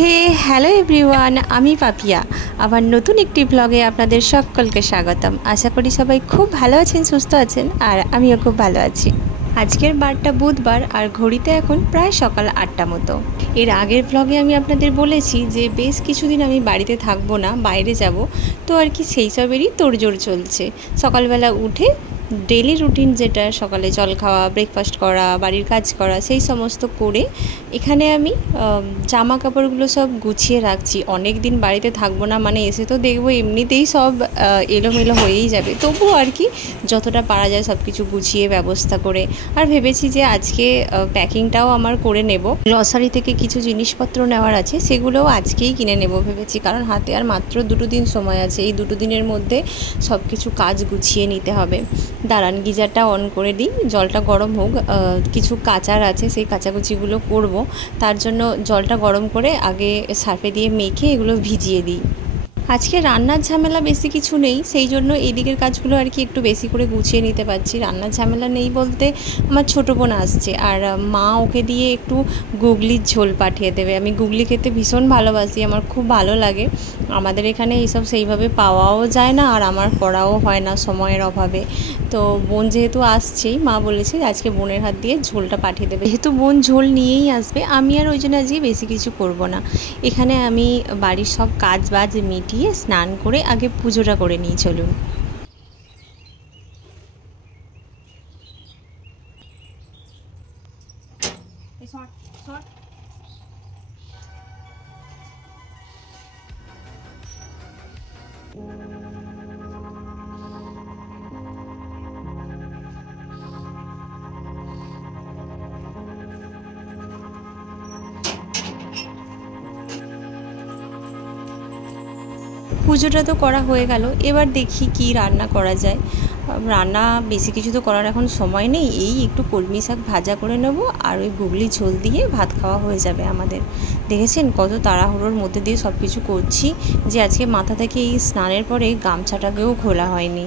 হে hello everyone, আমি পাপিয়া। আবার নতুন একটি ব্লগে আপনাদের সকলকে স্বাগতম। আশা করি সবাই খুব ভালো আছেন, সুস্থ আছেন, আর আমিও খুব ভালো আছি। আজকের বারটা বুধবার, আর ঘড়িতে এখন প্রায় সকাল 8টা মতো। এর আগের ব্লগে আমি আপনাদের বলেছি যে বেশ কিছুদিন আমি বাড়িতে থাকবো না, বাইরে যাব। তো আর কি সেই সবেরই তোড়জোড় চলছে। সকালবেলা উঠে ডেলি রুটিন যেটা, সকালে জল খাওয়া, ব্রেকফাস্ট করা, বাড়ির কাজ করা, সেই সমস্ত করে এখানে আমি জামা কাপড়গুলো সব গুছিয়ে রাখছি। অনেক দিন বাড়িতে থাকবো না, মানে এসে তো দেখবো এমনিতেই সব এলোমেলো হয়েই যাবে। তবুও আর কি যতটা পারা যায় সব কিছু গুছিয়ে ব্যবস্থা করে। আর ভেবেছি যে আজকে প্যাকিংটাও আমার করে নেব। গ্রসারি থেকে কিছু জিনিসপত্র নেওয়ার আছে, সেগুলোও আজকেই কিনে নেব ভেবেছি, কারণ হাতে আর মাত্র 2 দিন সময় আছে। এই 2 দিনের মধ্যে সব কিছু কাজ গুছিয়ে নিতে হবে। দাঁড়ান, গিজারটা অন করে দিই, জলটা গরম হোক। কিছু কাচার আছে, সেই কাচাকুচিগুলো করব। তার জন্য জলটা গরম করে আগে সার্ফে দিয়ে মেখে এগুলো ভিজিয়ে দিই। আজকে রান্নার ঝামেলা বেশি কিছু নেই, সেই জন্য এদিকের কাজগুলো আর কি একটু বেশি করে গুছিয়ে নিতে পারছি। রান্নার ঝামেলা নেই বলতে, আমার ছোটো বোন আসছে, আর মা ওকে দিয়ে একটু গুগলির ঝোল পাঠিয়ে দেবে। আমি গুগলি খেতে ভীষণ ভালোবাসি, আমার খুব ভালো লাগে। আমাদের এখানে এইসব সেইভাবে পাওয়াও যায় না, আর আমার করাও হয় না সময়ের অভাবে। তো বোন যেহেতু আসছেই, মা বলেছে আজকে বোনের হাত দিয়ে ঝোলটা পাঠিয়ে দেবে। যেহেতু বোন ঝোল নিয়েই আসবে, আমি আর ওই জন্য আজকে বেশি কিছু করব না। এখানে আমি বাড়ির সব কাজ বাজ মিটিয়ে স্নান করে আগে পুজোটা করে নিই। চলুন। পুজোটা তো করা হয়ে গেল, এবার দেখি কি রান্না করা যায়। রান্না বেশি কিছু তো করার এখন সময় নেই, এই একটু কলমি শাক ভাজা করে নেব, আর ওই গুগলি ঝোল দিয়ে ভাত খাওয়া হয়ে যাবে আমাদের। দেখেছেন কত তাড়াহুড়োর মধ্যে দিয়ে সব কিছু করছি, যে আজকে মাথা থেকে এই স্নানের পরে গামছাটাকেও খোলা হয়নি।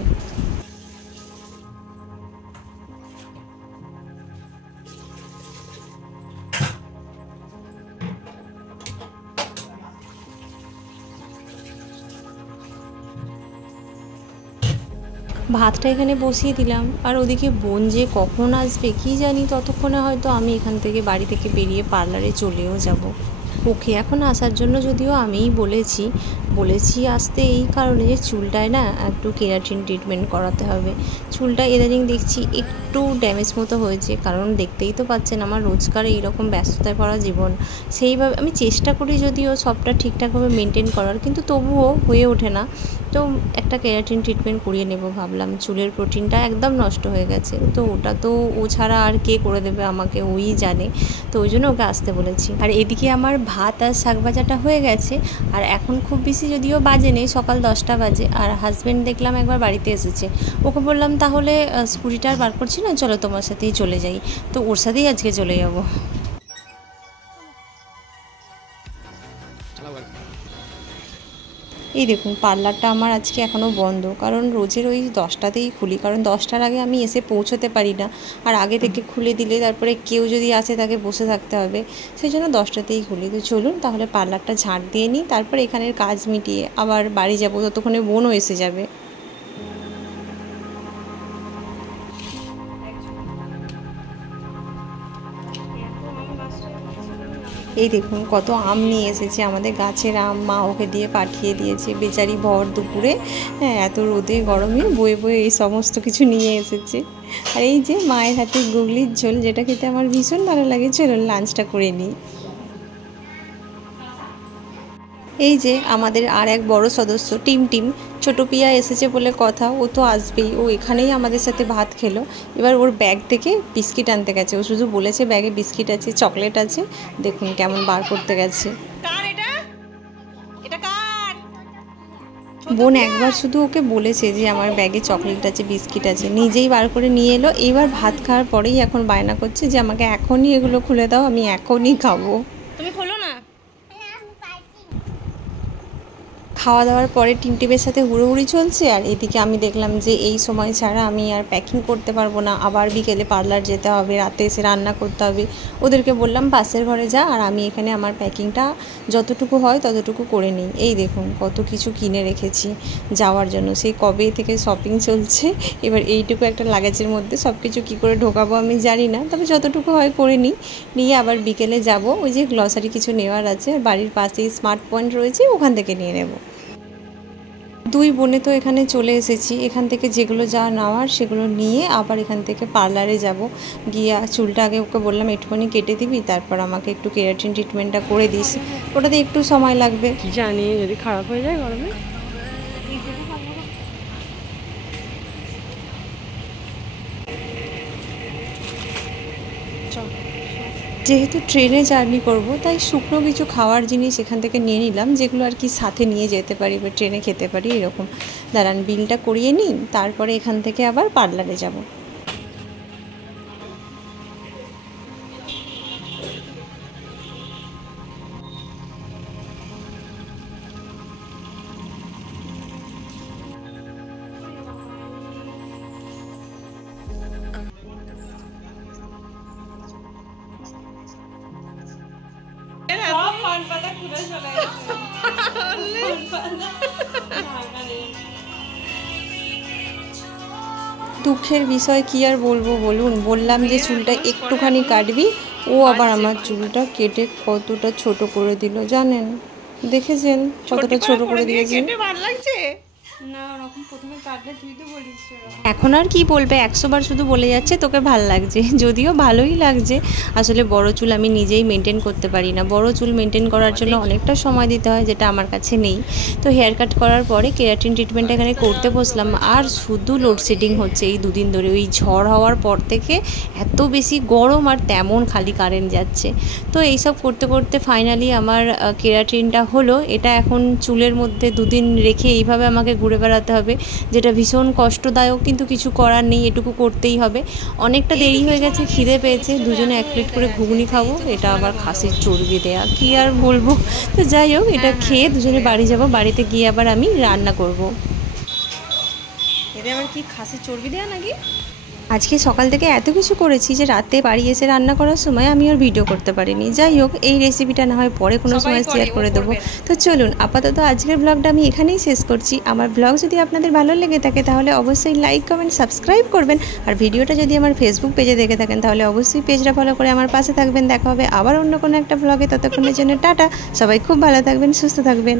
ভাতটা এখানে বসিয়ে দিলাম, আর ওদিকে বোন যে কখন আসবে কি জানি, ততক্ষণে হয়তো আমি এখান থেকে বাড়ি থেকে বেরিয়ে পার্লারে চলেও যাব। ওকে এখন আসার জন্য যদিও আমিই বলেছি আসতে, এই কারণে যে চুলটায় না একটু কেরাটিন ট্রিটমেন্ট করাতে হবে। চুলটা ইদানিং দেখছি একটু ড্যামেজ মতো হয়েছে, কারণ দেখতেই তো পাচ্ছেন আমার রোজকার এইরকম ব্যস্ততায় ভরা জীবন। সেইভাবে আমি চেষ্টা করি যদিও সবটা ঠিকঠাকভাবে মেনটেন করার, কিন্তু তবুও হয়ে ওঠে না। তো একটা কেরাটিন ট্রিটমেন্ট করিয়ে নেব ভাবলাম। চুলের প্রোটিনটা একদম নষ্ট হয়ে গেছে, তো ওটা তো ও ছাড়া আর কে করে দেবে আমাকে, ওই জানে। তো ওই জন্য ওকে আসতে বলেছি। আর এদিকে আমার ভাত আর শাক ভাজাটা হয়ে গেছে, আর এখন খুব বেশি যদিও বাজে নেই, সকাল 10টা বাজে। আর হাজব্যান্ড দেখলাম একবার বাড়িতে এসেছে, ওকে বললাম তাহলে স্কুটিটা আর বার করছি না, চলো তোমার সাথেই চলে যাই। তো ওর সাথেই আজকে চলে যাবো। এই দেখুন পার্লারটা আমার আজকে এখনও বন্ধ, কারণ রোজের ওই 10টাতেই খুলি, কারণ 10টার আগে আমি এসে পৌঁছতে পারি না। আর আগে থেকে খুলে দিলে তারপরে কেউ যদি আসে তাকে বসে থাকতে হবে, সেই জন্য 10টাতেই খুলি। তো চলুন তাহলে পার্লারটা ঝাঁট দিয়ে নিই, তারপর এখানের কাজ মিটিয়ে আবার বাড়ি যাবো, ততক্ষণে বোনও এসে যাবে। এই দেখুন কত আম নিয়ে এসেছে, আমাদের গাছের আম, মা ওকে দিয়ে পাঠিয়ে দিয়েছে। বেচারি ভর দুপুরে, হ্যাঁ, এত রোদে গরমে বয়ে বয়ে এই সমস্ত কিছু নিয়ে এসেছে। আর এই যে মায়ের হাতে গুগলির ঝোল, যেটা খেতে আমার ভীষণ ভালো লাগে। চলুন লাঞ্চটা করে নিই। এই যে আমাদের আর এক বড় সদস্য টিম ছোটো পিয়া এসেছে বলে কথা, ও তো আসবেই, ও এখানেই আমাদের সাথে ভাত খেলো। এবার ওর ব্যাগ থেকে বিস্কিট আনতে গেছে, ও শুধু বলেছে ব্যাগে বিস্কিট আছে, চকলেট আছে। দেখুন কেমন বার করতে গেছে। বোন একবার শুধু ওকে বলেছে যে আমার ব্যাগে চকলেট আছে, বিস্কিট আছে, নিজেই বার করে নিয়ে এলো। এবার ভাত খাওয়ার পরেই এখন বায়না করছে যে আমাকে এখনই এগুলো খুলে দাও, আমি এখনই খাবো। তুমি খোলো না, খাওয়া দাওয়ার পরে টিম টিমের সাথে হুড়োহুড়ি চলছে, আর এদিকে আমি দেখলাম যে এই সময় ছাড়া আমি আর প্যাকিং করতে পারবো না, আবার বিকেলে পার্লার যেতে হবে, রাতে এসে রান্না করতে হবে। ওদেরকে বললাম পাশের ঘরে যা, আর আমি এখানে আমার প্যাকিংটা যতটুকু হয় ততটুকু করে নিই। এই দেখুন কত কিছু কিনে রেখেছি যাওয়ার জন্য, সেই কবে থেকে শপিং চলছে। এবার এইটুকু একটা লাগেজের মধ্যে সব কিছু কী করে ঢোকাবো আমি জানি না, তবে যতটুকু হয় করে নিয়ে আবার বিকেলে যাব। ওই যে গ্লসারি কিছু নেওয়ার আছে, বাড়ির পাশেই স্মার্ট পয়েন্ট রয়েছে, ওখান থেকে নিয়ে নেব। দুই বোনে তো এখানে চলে এসেছি, এখান থেকে যেগুলো যা নেওয়ার সেগুলো নিয়ে আবার এখান থেকে পার্লারে যাব। গিয়ে চুলটা আগে ওকে বললাম একটুখানি কেটে দিবি, তারপর আমাকে একটু কেরাটিন ট্রিটমেন্টটা করে দিস, ওটাতে একটু সময় লাগবে। কি জানি যদি খারাপ হয়ে যায় গরমে। যেহেতু ট্রেনে জার্নি করব, তাই শুকনো কিছু খাওয়ার জিনিস এখান থেকে নিয়ে নিলাম, যেগুলো আর কি সাথে নিয়ে যেতে পারি বা ট্রেনে খেতে পারি এরকম। দাঁড়ান বিলটা করিয়ে নিই, তারপরে এখান থেকে আবার পার্লারে যাব। দুঃখের বিষয় কি আর বলবো বলুন, বললাম যে চুলটা একটুখানি কাটবি, ও আবার আমার চুলটা কেটে কতটা ছোট করে দিল জানেন, দেখেছেন কতটা ছোট করে দিয়েছে। ভালো লাগছে না ওরকম প্রথমে কাটলে, তুই তো বলিস। এখন আর কি বলবে, 100 বার শুধু বলে যাচ্ছে তোকে ভাল লাগছে, যদিও ভালোই লাগছে। আসলে বড় চুল আমি নিজেই মেনটেন করতে পারি না, বড় চুল মেনটেন করার জন্য অনেকটা সময় দিতে হয়, যেটা আমার কাছে নেই। তো হেয়ার কাট করার পরে কেরাটিন ট্রিটমেন্ট এখানে করতে বসলাম, আর শুধু লোডশেডিং হচ্ছে এই দুদিন ধরে। ওই ঝড় হওয়ার পর থেকে এত বেশি গরম, আর তেমন খালি কারেন্ট যাচ্ছে। তো এইসব করতে করতে ফাইনালি আমার কেরাটিনটা হলো। এটা এখন চুলের মধ্যে দুদিন রেখে এইভাবে আমাকে ঘুরে বেড়াতে হবে, যেটা ভীষণ কষ্টদায়ক, কিন্তু কিছু করার নেই, এটুকু করতেই হবে। অনেকটা দেরি হয়ে গেছে, খিদে পেয়েছে, দুজনে 1 প্লেট করে ঘুগনি খাবো। এটা আবার খাসির চর্বি দেয়া, কি আর বলবো। তো যাই হোক, এটা খেয়ে দুজনে বাড়ি যাব, বাড়িতে গিয়ে আবার আমি রান্না করব। এতে আবার কি খাসির চর্বি দেয়া নাকি? আজকে সকাল থেকে এত কিছু করেছি যে রাতে বাড়ি এসে রান্না করার সময় আমি আর ভিডিও করতে পারিনি। যাই হোক, এই রেসিপিটা না হয় পরে কোনো সময় শেয়ার করে দেবো। তো চলুন, আপাতত আজকের ব্লগটা আমি এখানেই শেষ করছি। আমার ব্লগ যদি আপনাদের ভালো লেগে থাকে তাহলে অবশ্যই লাইক কমেন্ট সাবস্ক্রাইব করবেন, আর ভিডিওটা যদি আমার ফেসবুক পেজে দেখে থাকেন তাহলে অবশ্যই পেজটা ফলো করে আমার পাশে থাকবেন। দেখা হবে আবার অন্য কোনো একটা ব্লগে, ততক্ষণের জন্য টাটা। সবাই খুব ভালো থাকবেন, সুস্থ থাকবেন।